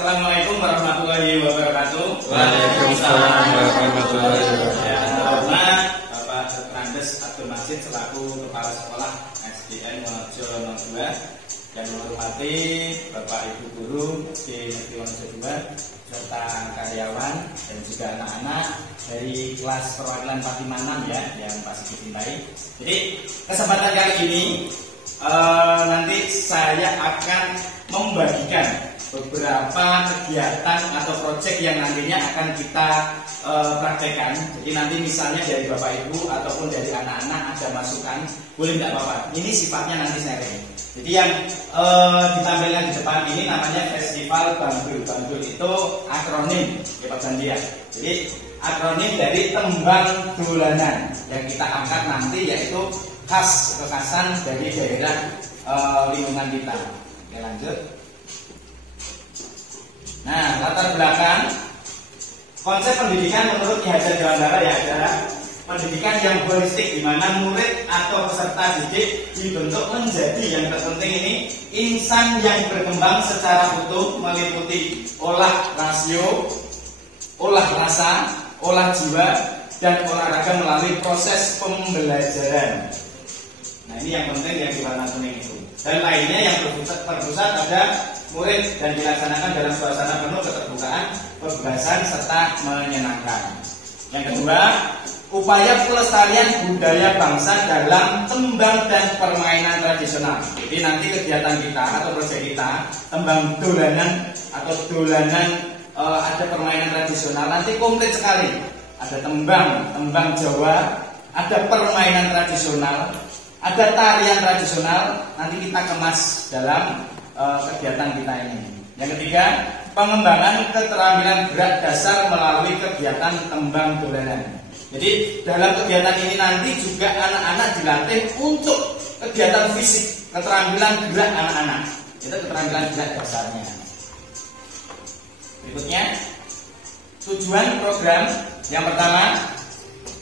Assalamualaikum warahmatullahi wabarakatuh. Waalaikumsalam warahmatullahi wabarakatuh. Bapak Randes Abdul Majid selaku Kepala Sekolah SDN Wonorejo 02 yang menghormati Bapak Ibu Guru di Negeri Wonorejo 2 serta karyawan dan juga anak-anak dari kelas perwakilan Patimanan ya yang pasti dicintai. Jadi kesempatan kali ini nanti saya akan membagikan beberapa kegiatan atau proyek yang nantinya akan kita praktekkan. Jadi nanti misalnya dari Bapak Ibu ataupun dari anak-anak ada masukan, boleh tidak apa-apa. Ini sifatnya nanti sharing. Jadi yang ditampilkan di depan ini namanya Festival Banggul. Banggul itu akronim ya Pak Bandia. Jadi akronim dari tembang dolanan yang kita angkat nanti yaitu khas kekhasan dari daerah lingkungan kita. Oke, lanjut. Nah, latar belakang konsep pendidikan menurut Ki Hajar Dewantara ya adalah pendidikan yang holistik di mana murid atau peserta didik dibentuk menjadi yang terpenting ini insan yang berkembang secara utuh meliputi olah rasio, olah rasa, olah jiwa, dan olahraga melalui proses pembelajaran. Nah, ini yang penting yang di warna kuning itu. Dan lainnya yang terpusat pada murid dan dilaksanakan dalam suasana penuh keterbukaan, kebebasan serta menyenangkan. Yang kedua, upaya pelestarian budaya bangsa dalam tembang dan permainan tradisional. Jadi nanti kegiatan kita atau proyek kita tembang dolanan atau dolanan ada permainan tradisional nanti komplit sekali. Ada tembang Jawa, ada permainan tradisional, ada tarian tradisional. Nanti kita kemas dalam kegiatan kita ini. Yang ketiga, pengembangan keterampilan gerak dasar melalui kegiatan tembang dolanan. Jadi dalam kegiatan ini nanti juga anak-anak dilatih untuk kegiatan fisik, keterampilan gerak anak-anak. Itu keterampilan gerak dasarnya. Berikutnya, tujuan program yang pertama,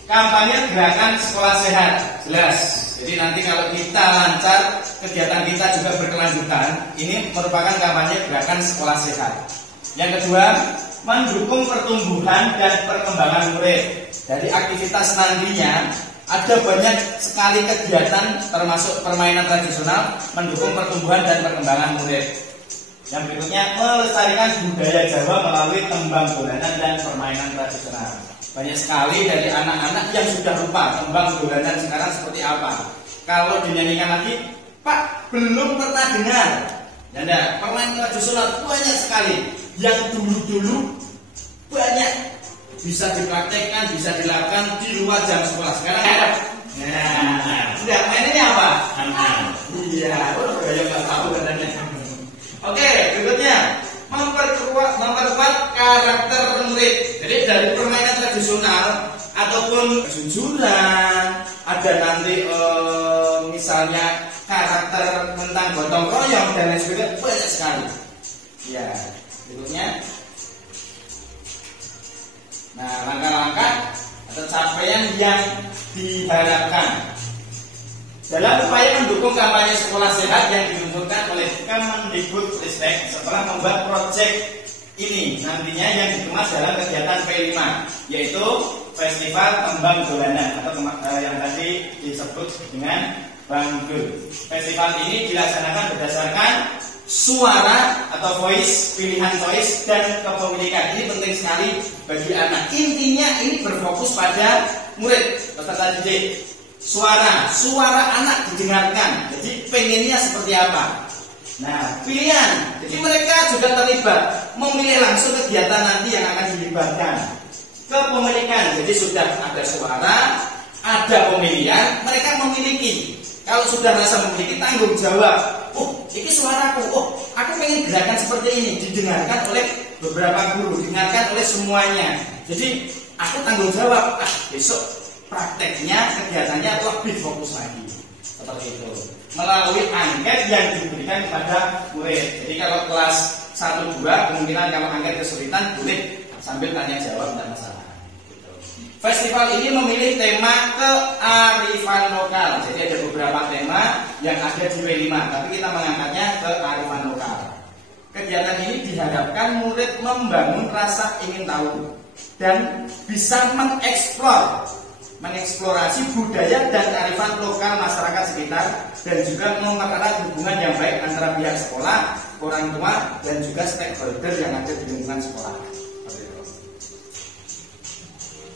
kampanye gerakan sekolah sehat. Jelas. Jadi nanti kalau kita lancar, kegiatan kita juga berkelanjutan, ini merupakan kampanye gerakan sekolah sehat. Yang kedua, mendukung pertumbuhan dan perkembangan murid. Dari aktivitas nantinya ada banyak sekali kegiatan termasuk permainan tradisional mendukung pertumbuhan dan perkembangan murid. Yang berikutnya, melestarikan budaya Jawa melalui tembang dolanan dan permainan tradisional. Banyak sekali dari anak-anak yang sudah lupa tembang dolanan sekarang seperti apa. Kalau dinyanyikan lagi, Pak belum pernah dengar. Ya enggak, permainan tradisional banyak sekali. Yang dulu-dulu banyak bisa dipraktekkan, bisa dilakukan di luar jam sekolah. Sekarang ada. Nah, sudah mainnya apa? Iya, saya nggak tahu katanya. Oke, berikutnya memperkuat karakter murid. Jadi dari permainan tradisional ataupun kejujuran, ada nanti misalnya karakter tentang gotong royong dan lain sebagainya banyak sekali. Ya, berikutnya. Nah, langkah-langkah atau capaian yang diharapkan dalam upaya mendukung kampanye sekolah sehat yang diluncurkan oleh Kemendikbudristek setelah membuat proyek ini nantinya yang dikemas dalam kegiatan P5 yaitu Festival Tembang Dolanan atau yang tadi disebut dengan Banggul. Festival ini dilaksanakan berdasarkan suara atau voice, pilihan voice dan kepemilikan. Ini penting sekali bagi anak. Intinya ini berfokus pada murid peserta didik. Suara anak didengarkan. Jadi pengennya seperti apa? Nah, pilihan. Jadi mereka juga terlibat memilih langsung kegiatan nanti yang akan dilibatkan. Kepemilikan. Jadi sudah ada suara, ada pemilihan, mereka memiliki. Kalau sudah merasa memiliki tanggung jawab, oh, ini suaraku, oh, aku pengen gerakan seperti ini, didengarkan oleh beberapa guru, didengarkan oleh semuanya. Jadi aku tanggung jawab, besok prakteknya, kegiatannya lebih fokus lagi. Seperti itu. Melalui angket yang diberikan kepada murid. Jadi kalau kelas 1-2, kemungkinan kalau angket kesulitan, boleh sambil tanya jawab, tidak masalah. Festival ini memilih tema kearifan lokal. Jadi ada beberapa tema yang ada di W5, tapi kita mengangkatnya kearifan lokal. kegiatan ini diharapkan murid membangun rasa ingin tahu dan bisa mengeksplorasi budaya dan kearifan lokal masyarakat sekitar, dan juga mempererat hubungan yang baik antara pihak sekolah, orang tua, dan juga stakeholder yang ada di lingkungan sekolah.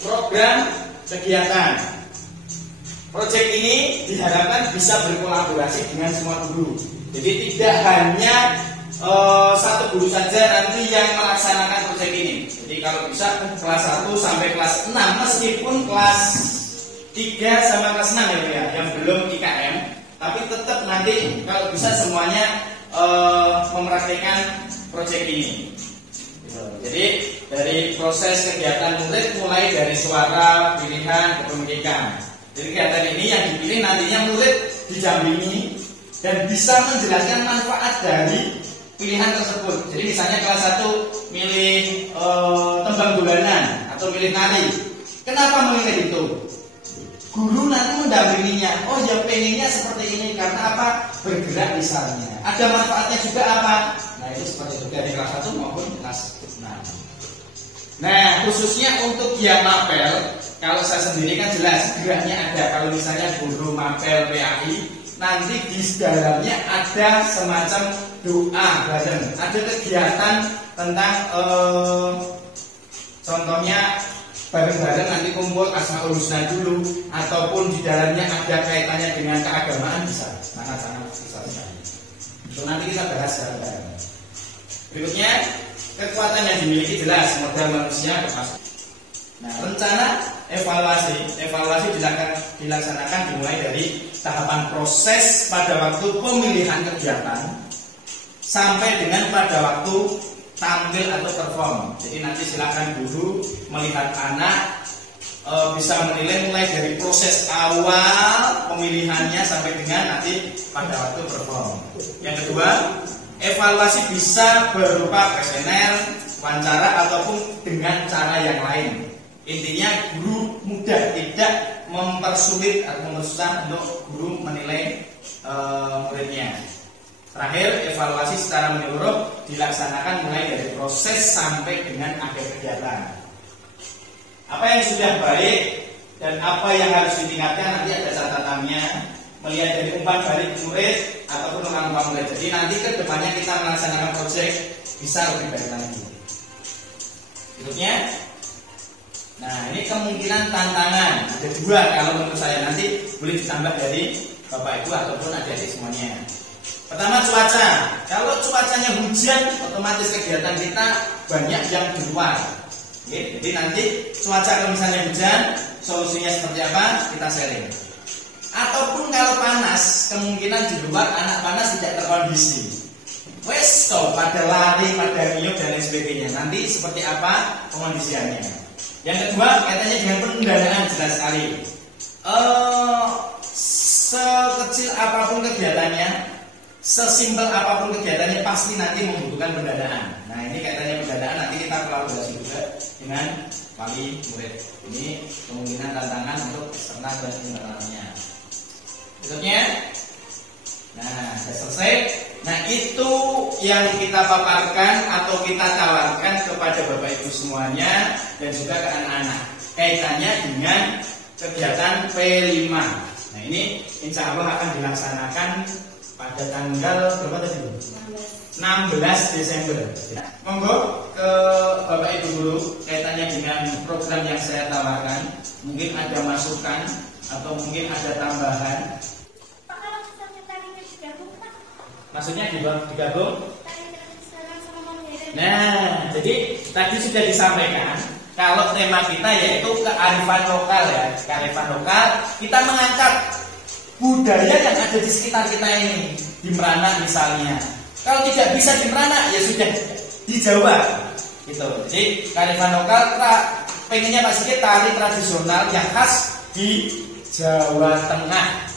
Program kegiatan proyek ini diharapkan bisa berkolaborasi dengan semua guru. Jadi tidak hanya satu guru saja nanti yang melaksanakan proyek ini. Jadi kalau bisa kelas 1 sampai kelas 6, meskipun kelas 3 sama kelas 6 ya, yang belum IKM, tapi tetap nanti kalau bisa semuanya mempraktikkan proyek ini. Jadi dari proses kegiatan murid mulai dari suara, pilihan, kepemilikan. Jadi kegiatan ini yang dipilih nantinya murid didampingi dan bisa menjelaskan manfaat dari pilihan tersebut. Jadi misalnya kelas 1 milih tembang dolanan atau milih nari. Kenapa memilih itu? Guru nanti mendampinginya. Oh ya, pengennya seperti ini karena apa? Bergerak misalnya. Ada manfaatnya juga apa? Nah itu seperti itu dari kelas 1 maupun kelas 6. Nah khususnya untuk yang mapel, kalau saya sendiri kan jelas geraknya ada. Kalau misalnya guru mapel PAI, nanti di dalamnya ada semacam doa bareng. Ada kegiatan tentang contohnya bareng-bareng nanti kumpul Asmaul Husna dulu, ataupun di dalamnya ada kaitannya dengan keagamaan bisa. Sangat-sangat bisa sekali. Itu nanti kita bahas bareng-bareng. Berikutnya, kekuatan yang dimiliki jelas modal manusia termasuk. Nah, rencana evaluasi dilaksanakan dimulai dari tahapan proses pada waktu pemilihan kegiatan sampai dengan pada waktu tampil atau perform. Jadi nanti silakan guru melihat anak bisa menilai mulai dari proses awal pemilihannya sampai dengan nanti pada waktu perform. Yang kedua, evaluasi bisa berupa kuesioner, wawancara, ataupun dengan cara yang lain. Intinya guru mudah, tidak mempersulit atau mempersusah untuk guru menilai muridnya. Terakhir, evaluasi secara menyeluruh dilaksanakan mulai dari proses sampai dengan akhir kegiatan. Apa yang sudah baik dan apa yang harus ditingkatkan nanti ada catatannya. Melihat dari umpan balik murid ataupun orang tua murid. Jadi nanti ke depannya kita melaksanakan proyek bisa lebih baik lagi. Berikutnya, nah ini kemungkinan tantangan ada dua kalau menurut saya, nanti boleh ditambah dari bapak ibu ataupun adik-adik semuanya. Pertama, cuaca. Kalau cuacanya hujan, otomatis kegiatan kita banyak yang di luar. Oke, jadi nanti cuaca kalau misalnya hujan, solusinya seperti apa? Kita sharing. Ataupun kalau panas, kemungkinan di luar anak panas tidak terkondisi. Wes pada lari, pada ngiyup dan lain sebagainya. Nanti seperti apa pengondisiannya. Yang kedua, kaitannya dengan pendanaan jelas sekali. Sekecil apapun kegiatannya, sesimpel apapun kegiatannya, pasti nanti membutuhkan pendanaan. Nah ini kaitannya pendanaan, nanti kita kolaborasi juga dengan wali murid. Ini kemungkinan tantangan untuk eksternal dan internalnya. Berikutnya, nah sudah selesai. Nah itu yang kita paparkan atau kita tawarkan kepada bapak ibu semuanya dan juga ke anak-anak. Kaitannya dengan kegiatan P5. Nah ini insya Allah akan dilaksanakan pada tanggal berapa tadi? 16 Desember. Monggo ke bapak ibu dulu kaitannya dengan program yang saya tawarkan. Mungkin ada masukan atau mungkin ada tambahan. Maksudnya digabung? Nah, jadi tadi sudah disampaikan kalau tema kita yaitu kearifan lokal ya. Kearifan lokal, kita mengangkat budaya yang ada di sekitar kita ini. Di Meranak misalnya. Kalau tidak bisa di Meranak ya sudah di Jawa. Gitu. Jadi kearifan lokal kita pengennya Pak Sigit tari tradisional yang khas di Jawa Tengah.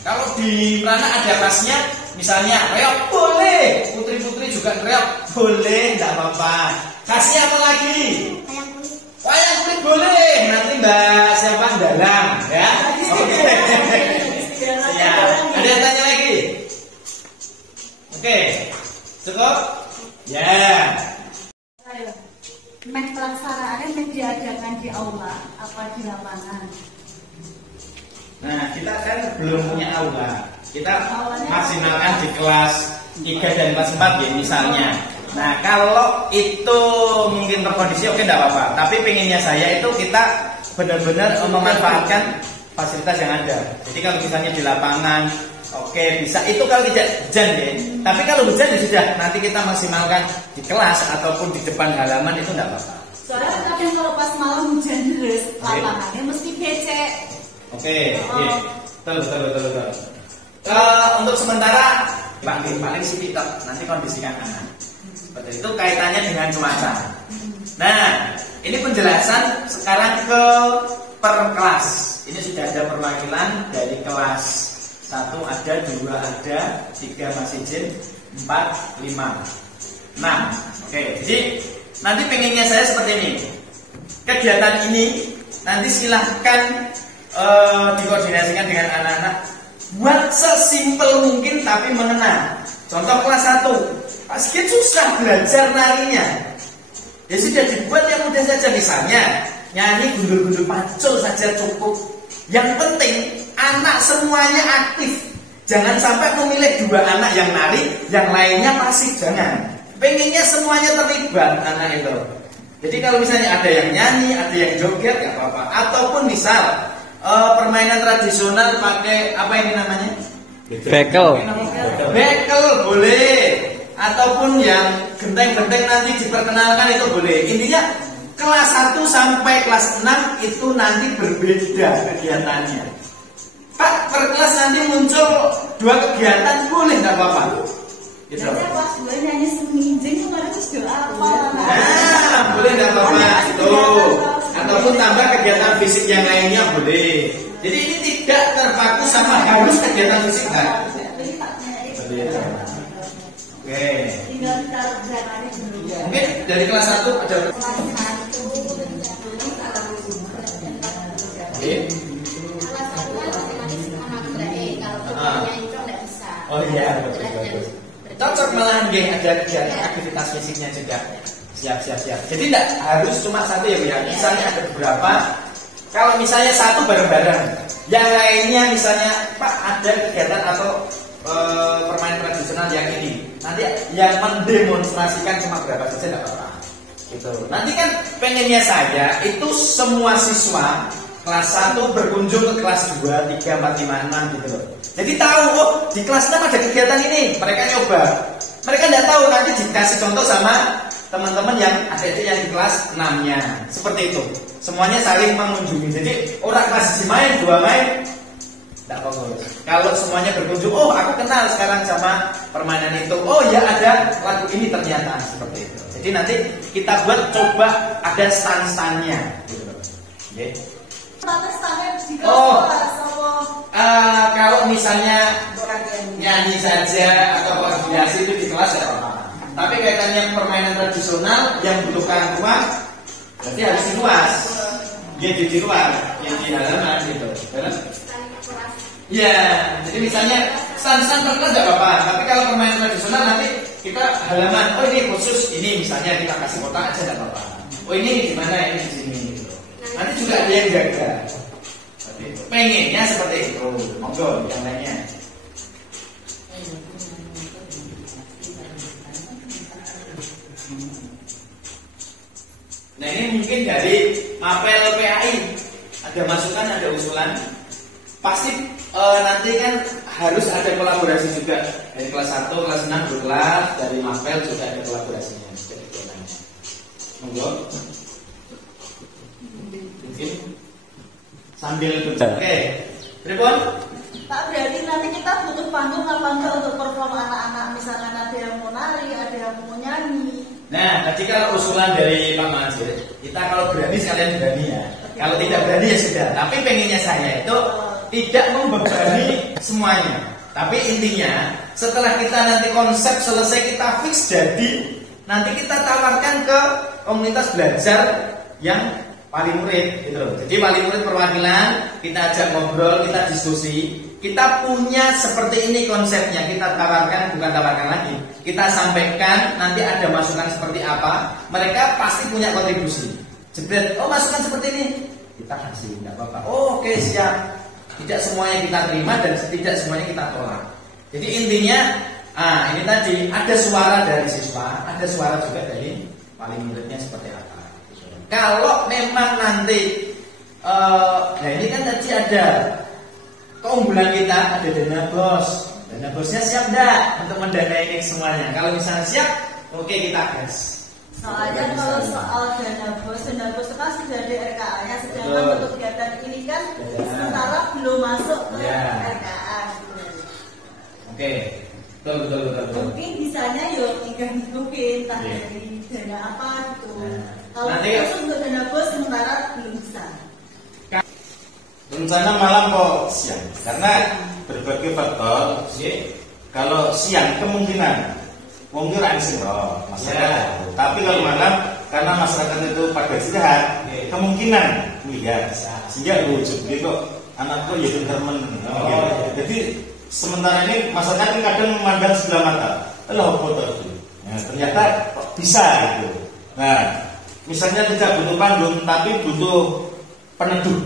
Kalau di Meranak ada khasnya, misalnya reok boleh, putri-putri juga reok boleh, tidak apa-apa. Kasih apa lagi? Wayang kulit boleh. Nanti Mbak siapa dalam, ya? Oke. Ya. Ada yang tanya lagi? Oke. Cukup? Ya. Ayo. Meh pelaksanaannya meh diadakan di aula apa di lapangan? Nah, kita kan belum punya aula. Kita maksimalkan di kelas 3 dan kelas 4 ya misalnya. Nah, kalau itu mungkin terkondisi oke enggak apa-apa. Tapi pengennya saya itu kita benar-benar memanfaatkan fasilitas yang ada. Jadi kalau misalnya di lapangan, oke bisa. Itu kalau tidak hujan ya. Tapi kalau hujan ya sudah. Nanti kita maksimalkan di kelas ataupun di depan halaman itu enggak apa-apa. Soalnya kadang kalau pas malam hujan deras, lapangannya mesti becek. Oke. Betul. Untuk sementara paling sih nanti kondisikan anak. Seperti itu kaitannya dengan cuaca. Nah, ini penjelasan sekarang ke per kelas. Ini sudah ada perwakilan dari kelas 1 ada, 2 ada, 3 masih izin, 4, 5, 6. Oke, jadi nanti pengennya saya seperti ini. Kegiatan ini nanti silahkan dikoordinasikan dengan anak-anak. Buat sesimpel mungkin tapi mengena. Contoh kelas 1 sedikit susah belajar narinya. Ya sudah dibuat yang mudah saja, misalnya nyanyi gundul-gundul pacul saja cukup. Yang penting anak semuanya aktif. Jangan sampai memilih 2 anak yang nari, yang lainnya pasif, jangan. Pengennya semuanya terlibat anak itu. Jadi kalau misalnya ada yang nyanyi, ada yang joget, nggak apa-apa. Ataupun misal permainan tradisional pakai apa ini namanya? Bekel. Bekel boleh. Ataupun yang genteng-genteng nanti diperkenalkan itu boleh. Intinya kelas 1 sampai kelas 6 itu nanti berbeda kegiatannya. Pak, per kelas nanti muncul 2 kegiatan boleh nggak apa-apa? Gitu. Jadi pas gue nyanyi seminjing kemarin terus doa apa? Nah, boleh nggak apa-apa itu. Ataupun tambah kegiatan fisik yang lainnya boleh. Jadi ini tidak terpaku sama harus kegiatan fisik kan? Oke. Tinggal kita gerakannya dulu. Mungkin dari kelas 1 ada. Oke. Oh iya, betul. Cocok malahan geng, ada kegiatan aktivitas fisiknya juga. Siap. Jadi tidak harus cuma satu ya Bu ya. Misalnya ada beberapa. Kalau misalnya satu bareng-bareng, yang lainnya misalnya Pak ada kegiatan atau permainan tradisional yang ini. Nanti yang mendemonstrasikan cuma berapa saja tidak apa-apa. Gitu. Nanti kan pengennya saya itu semua siswa kelas 1 berkunjung ke kelas 2, 3, 4, 5, 6 gitu loh. Jadi tahu oh di kelas 6 ada kegiatan ini, mereka nyoba. Mereka tidak tahu nanti dikasih contoh sama teman-teman yang ada itu yang di kelas 6-nya. Seperti itu. Semuanya saling mengunjungi. Jadi orang kelas 1 main, 2 main tidak fokus. Kalau semuanya berkunjung, oh aku kenal sekarang sama permainan itu. Oh ya ada lagu ini ternyata seperti itu. Jadi nanti kita buat coba ada stand-standnya. Gitu. Okay. Oh, kalau misalnya nyanyi saja atau koordinasi itu di kelas ya apa-apa. Tapi kaitannya permainan tradisional yang butuhkan ruang, berarti harus di luas. Ya di luar, yang di halaman gitu. Ya, jadi misalnya stand-stand per kelas nggak apa-apa. Tapi kalau permainan tradisional nanti kita halaman. Oh ini khusus ini misalnya kita kasih kotak aja nggak apa-apa. Oh ini di mana ini di sini. Gitu. Nanti juga ada yang jaga. Pengennya seperti itu. Monggo yang lainnya. Nah ini mungkin dari apel PAI ada masukan, ada usulan. Pasti nanti kan harus ada kolaborasi juga dari kelas 1, kelas 6 berkelas, dari Mapel juga ada kolaborasinya. Monggo. Mungkin sambil oke. Pripun? Pak, berarti nanti kita butuh panggung apa enggak untuk perform anak-anak, misalkan ada yang mau nari, ada yang mau nyanyi. Nah, tadi kalau usulan dari Pak Majid, kita kalau berani sekalian berani ya. Kalau tidak berani ya sudah. Tapi pengennya saya itu tidak membebani semuanya. Tapi intinya setelah kita nanti konsep selesai kita fix jadi nanti kita tawarkan ke komunitas belajar yang wali murid gitu loh. Jadi wali murid perwakilan kita ajak ngobrol, kita diskusi. Kita punya seperti ini konsepnya, kita tawarkan, bukan tawarkan lagi. kita sampaikan, nanti ada masukan seperti apa, mereka pasti punya kontribusi. Jebret, oh masukan seperti ini, kita kasih, nggak apa-apa. Oh, oke, siap. Tidak semuanya kita terima dan tidak semuanya kita tolak. Jadi intinya, ini tadi ada suara dari siswa, ada suara juga dari wali muridnya seperti apa. Kalau memang nanti, nah ini kan tadi ada keunggulan kita, ada dana bos. Dana bosnya siap enggak untuk mendanai ini semuanya? Kalau misalnya siap, oke kita gas. Soalnya kalau soal dana bos itu kan sudah di RKA-nya, sedangkan untuk kegiatan ini kan sementara belum masuk ke RKA. Oke, betul. Mungkin bisanya yuk mungkin entah dari dana apa gitu. Kalau khusus untuk dana bos sementara belum bisa. Rencana malam kok siang, karena berbagai faktor. Kalau siang kemungkinan mungkin siro masyarakat, tapi kalau malam karena masyarakat itu pada istirahat, kemungkinan lihat sehingga wujud gitu anakku ya pinter jadi sementara ini masyarakat ini kadang memandang sebelah mata, loh foto ternyata kok bisa gitu. Nah, misalnya tidak butuh panggung tapi butuh peneduh.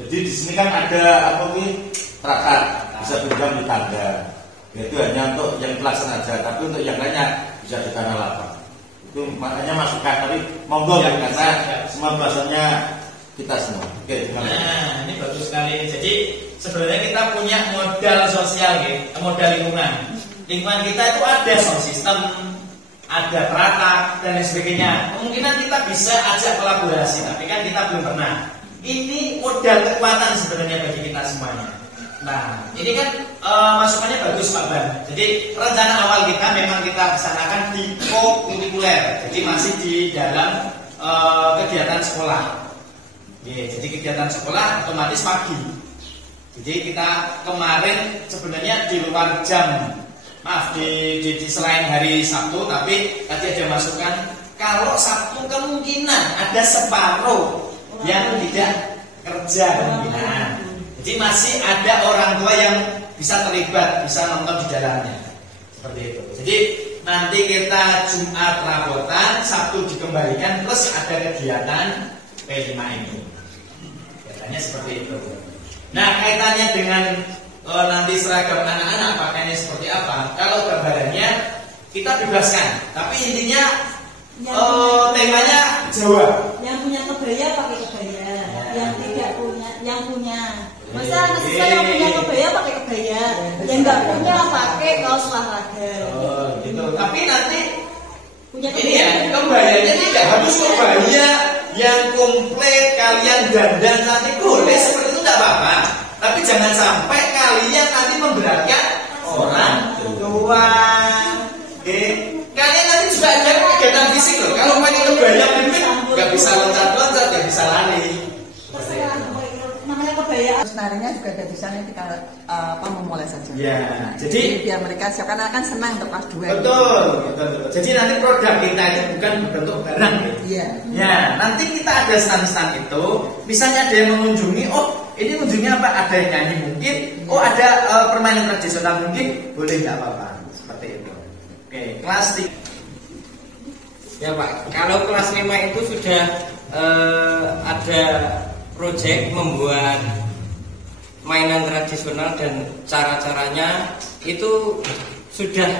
Jadi di sini kan ada apa nih perangkat bisa pinjam di tangga. Itu hanya untuk yang pelaksana aja, tapi untuk yang lainnya bisa di tanah lapang. Itu makanya masukan, tapi monggo ya, karena semua bahasanya kita semua. Oke, nah, ini bagus sekali. Jadi sebenarnya kita punya modal sosial, gitu, modal lingkungan. Lingkungan kita itu ada sound system, ada perangkat dan lain sebagainya. Kemungkinan kita bisa ajak kolaborasi, tapi kan kita belum pernah. Ini modal kekuatan sebenarnya bagi kita semuanya. Nah, ini kan masukannya bagus Pak Ban. Jadi rencana awal kita memang kita laksanakan di co-kurikuler. Jadi masih di dalam kegiatan sekolah. Jadi kegiatan sekolah otomatis pagi. Jadi kita kemarin sebenarnya di luar jam, maaf di selain hari Sabtu, tapi tadi ada masukan kalau Sabtu kemungkinan ada separuh yang tidak kerja kemungkinan. Jadi masih ada orang tua yang bisa terlibat, bisa nonton di dalamnya. Seperti itu. Jadi nanti kita Jumat rabotan, Sabtu dikembalikan, plus ada kegiatan P5 ini. Kaitannya seperti itu. Nah, kaitannya dengan nanti seragam anak-anak pakaiannya seperti apa? Kalau gambarannya kita bebaskan, tapi intinya temanya Jawa. Yang punya kebaya pakai kebaya, yang tidak punya, yang punya. Masa siswa yang punya kebaya pakai kebaya, yang nggak punya pakai kaos olahraga. Gitu. Tapi nanti punya ini ya, kebayanya tidak harus kebaya yang komplit kalian dandan cantik, boleh seperti itu tidak apa-apa. Tapi jangan sampai kalian nanti memberatkan orang tua. Kalian nanti juga ada kegiatan fisik loh. Kalau pakai kebaya mungkin nggak bisa loncat-loncat, nggak bisa lari. Namanya kebaya. Terus narinya juga ada di sana tinggal memulai saja. Ya, nah, jadi biar mereka siap karena kan senang untuk kelas 2. Betul. Jadi nanti produk kita itu bukan bentuk barang. Iya. Ya, nanti kita ada stand-stand itu. Misalnya ada yang mengunjungi, oh ini kunjungnya apa? Ada yang nyanyi mungkin, oh ada permainan tradisional mungkin, boleh nggak apa-apa. Seperti itu. Oke, kelas 3. Ya Pak, kalau kelas 5 itu sudah ada proyek membuat mainan tradisional dan cara-caranya itu sudah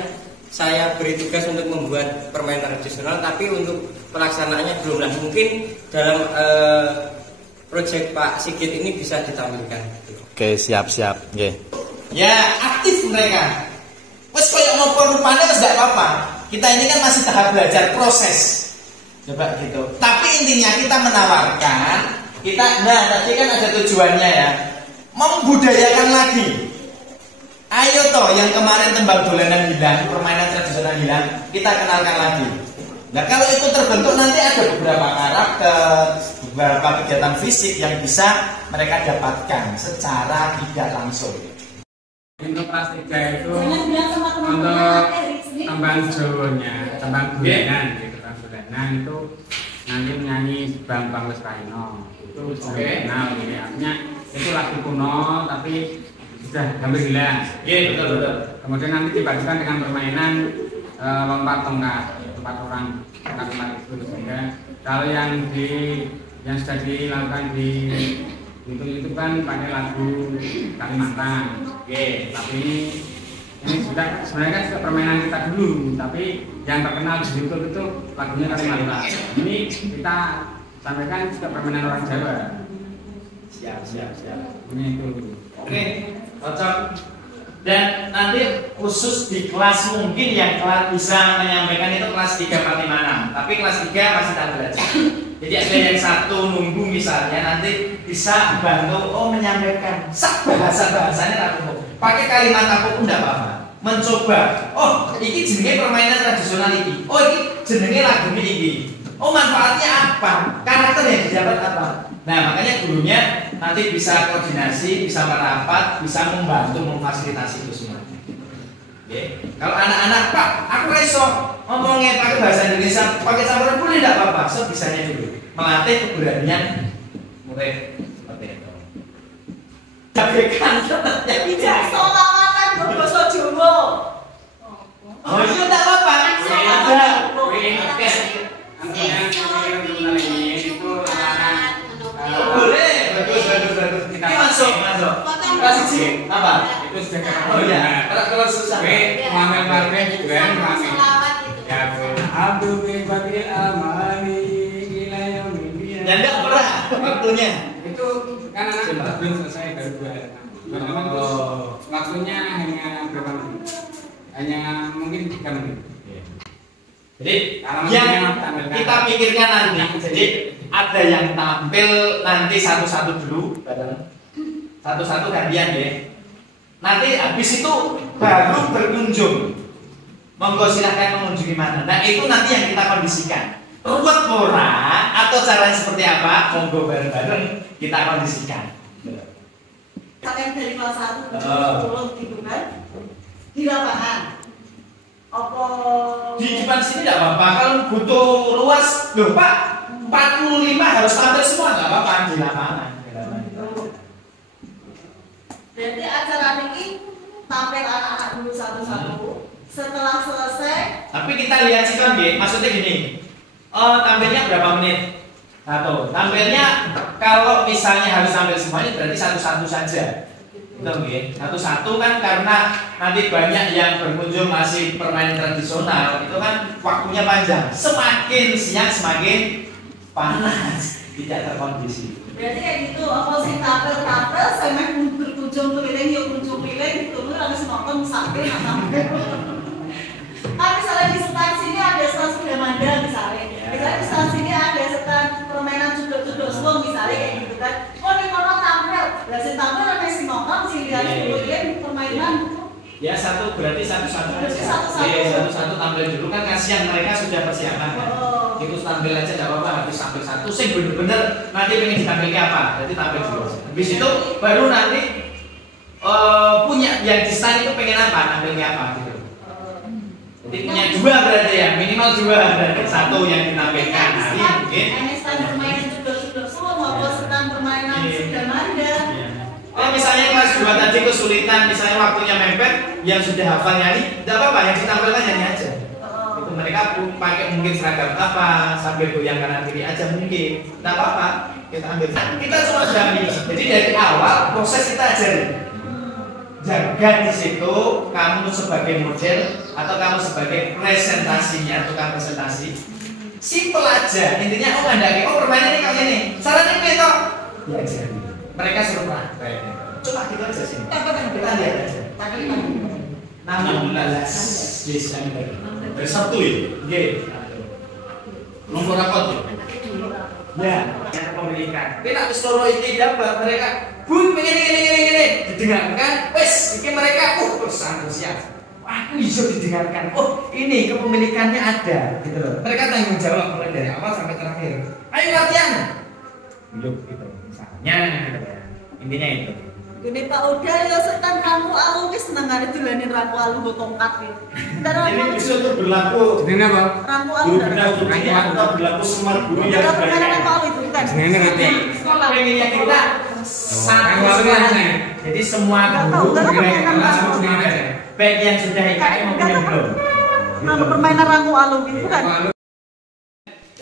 saya beri tugas untuk membuat permainan tradisional, tapi untuk pelaksanaannya belum lah. Mungkin dalam proyek Pak Sigit ini bisa ditampilkan. Oke, siap. Ya, aktif mereka. Wes koyo ngopo rupane wes gak apa-apa. Kita ini kan masih tahap belajar proses. Coba gitu. Tapi intinya kita menawarkan, tadi kan ada tujuannya ya. Membudayakan lagi. Ayo toh yang kemarin tembang dolanan hilang, permainan tradisional hilang, kita kenalkan lagi. Nah kalau itu terbentuk nanti ada beberapa karakter, beberapa kegiatan fisik yang bisa mereka dapatkan secara tidak langsung. Untuk kelas 3 itu Jangan bilang sama teman-teman untuk sini. tembang Jawanya, tembang bulanan gitu, tembang bulanan itu nanti menyanyi Bambang Lesraino itu sudah kenal gitu. Artinya itu lagu kuno tapi sudah hampir hilang. Iya betul. Kemudian nanti dipadukan dengan permainan lompat tongkat 4 orang kalimat itu. Sehingga kalau yang sudah dilakukan di YouTube kan pakai lagu Kalimantan. Oke. Tapi ini sudah sebenarnya kan juga permainan kita dulu, tapi yang terkenal di YouTube itu lagunya Kalimantan. Ini kita sampaikan juga permainan orang Jawa. Siap. Ini itu. Oke, cocok. Dan nanti khusus di kelas mungkin yang kelas bisa menyampaikan itu kelas 3, 4, 5, 6. Tapi kelas 3 masih tak belajar. Jadi ada yang satu nunggu misalnya nanti bisa bantu menyampaikan bahasanya tak perlu. Pakai kalimat apapun tidak apa-apa. Mencoba. Oh, ini jenenge permainan tradisional ini. Oh, ini jenenge lagu ini. Oh, manfaatnya apa? Karakter yang didapat apa? Nah, makanya gurunya nanti bisa koordinasi, bisa merapat, bisa membantu memfasilitasi itu semua. Oke. Kalau anak-anak, Pak, aku iso ngomongnya pakai bahasa Indonesia, pakai campuran boleh tidak apa-apa? So bisanya dulu. Melatih keberanian murid seperti itu. Sampaikan Tidak solawatan berbahasa Jawa. Oh, itu tidak apa-apa. Ada. Boleh. Bagus. Ini masuk. Kelas C apa? Itu sudah Oh iya. Kalau susah. Muhammad Martin juga Muhammad. Ya, Abdul Babil Amani ila yaumil Ya enggak pernah waktunya. Itu kan anak belum selesai baru 2. Waktunya hanya berapa menit? Hanya mungkin 3 menit. Jadi Kalau yang tampilkan. kita pikirkan nanti, jadi ada yang tampil nanti satu-satu dulu, satu-satu gantian ya. Nanti habis itu baru berkunjung. Monggo silahkan mengunjungi mana. Nah itu nanti yang kita kondisikan. Ruwet pora atau caranya seperti apa? Monggo bareng-bareng kita kondisikan. Kalian dari kelas 1 ke 10 gitu kan? Di lapangan. Apa Di depan sini tidak apa-apa. Kalau butuh luas, loh Pak, 45 harus tampil semua nggak apa-apa di lapangan. Berarti acara ini tampil anak-anak dulu satu-satu. Setelah selesai, Tapi kita lihat sih kan, maksudnya gini. Tampilnya berapa menit? Satu. Tampilnya kalau misalnya harus tampil semuanya berarti satu-satu saja. Satu-satu kan karena nanti banyak yang berkunjung masih permainan tradisional, itu kan waktunya panjang. Semakin siang semakin panas, tidak terkondisi. berarti kayak gitu. Apa sih tampil, saya main berkunjung keliling, yuk kunjung keliling, gitu. Lu harus nonton sampai nggak tampil. Kan misalnya di stand sini ada stand sudah manda misalnya. Misalnya di stand sini ada stand permainan judul-judul slow misalnya kayak gitu kan. Oh di mana tampil? Berarti tampil ada si nonton si lihat dulu ya permainan. Ya satu berarti satu-satu aja. Berarti satu-satu. Iya, satu-satu tampil dulu kan kasihan mereka sudah persiapan kan. Oh. Itu tampil aja tidak apa-apa, habis tampil satu sih bener-bener nanti pengen ditampilkan apa, jadi tampil dulu. Habis itu baru nanti punya yang di stand itu pengen apa, tampilnya apa gitu. Jadi punya 2 berarti ya, minimal 2 berarti, satu yang ditampilkan. Nanti mungkin. Ini stand permainan judul-judul slow maupun stand permainan sudah manda. Oh misalnya kelas 2 tadi kesulitan, misalnya waktunya mepet, yang sudah hafal nyanyi, tidak apa-apa, yang ditampilkan nyanyi aja. Itu mereka pakai mungkin seragam apa, sambil goyang kanan kiri aja mungkin, tidak apa-apa, kita ambil. Kita cuma dampingi. Jadi dari awal proses kita ajarin. Jaga di situ kamu sebagai model atau kamu sebagai presentasinya, tukang presentasi. Simple aja, intinya ngandaki, permainan ini kali ini. Sarannya itu diajari. Mereka suruh praktek. Coba kita aja sini. Kita lihat aja. 16 Desember. Hari Sabtu ya? Nggih. Nomor rapot ya? Ya, yang pemilikan. Kita wis loro iki dapat mereka. Bun, ini didengarkan. Wes, iki mereka terus antusias. Aku bisa didengarkan. Oh, ini kepemilikannya ada, gitu loh. Mereka tanggung jawab mulai dari awal sampai terakhir. Ayo latihan. Yuk, gitu. Misalnya, intinya itu. Gini Pak Uda ya setan rangku alu wis seneng arep dolanin rangku alu nggo tongkat iki. Ini bisa tuh berlaku Ini apa? Rangku alu. guru bina guru atau berlaku semua guru yang Kalau permainan berkaitan. rangku alu itu kan. Ini ngerti. Sekolah pengennya kita satu Rangku alu sekolah. mana? Jadi semua Nggak tahu, guru nggak tahu kira-kira permainan kelas rangku alu. baik yang sudah IKM maupun yang belum. permainan rangu alu gitu kan?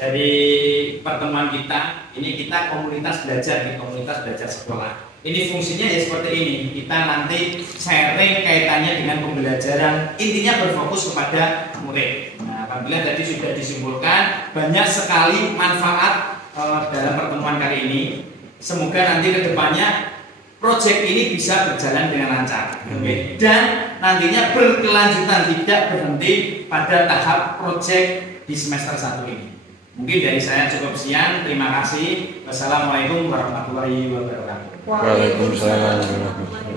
Dari pertemuan kita, ini kita komunitas belajar sekolah. Ini fungsinya ya seperti ini. Kita nanti sharing kaitannya dengan pembelajaran. Intinya berfokus kepada murid. Nah, apabila tadi sudah disimpulkan banyak sekali manfaat dalam pertemuan kali ini. Semoga nanti kedepannya proyek ini bisa berjalan dengan lancar. Dan nantinya berkelanjutan, tidak berhenti pada tahap proyek di semester 1 ini. Mungkin dari saya cukup sekian. Terima kasih. Wassalamualaikum warahmatullahi wabarakatuh. Waalaikumsalam warahmatullahi wabarakatuh.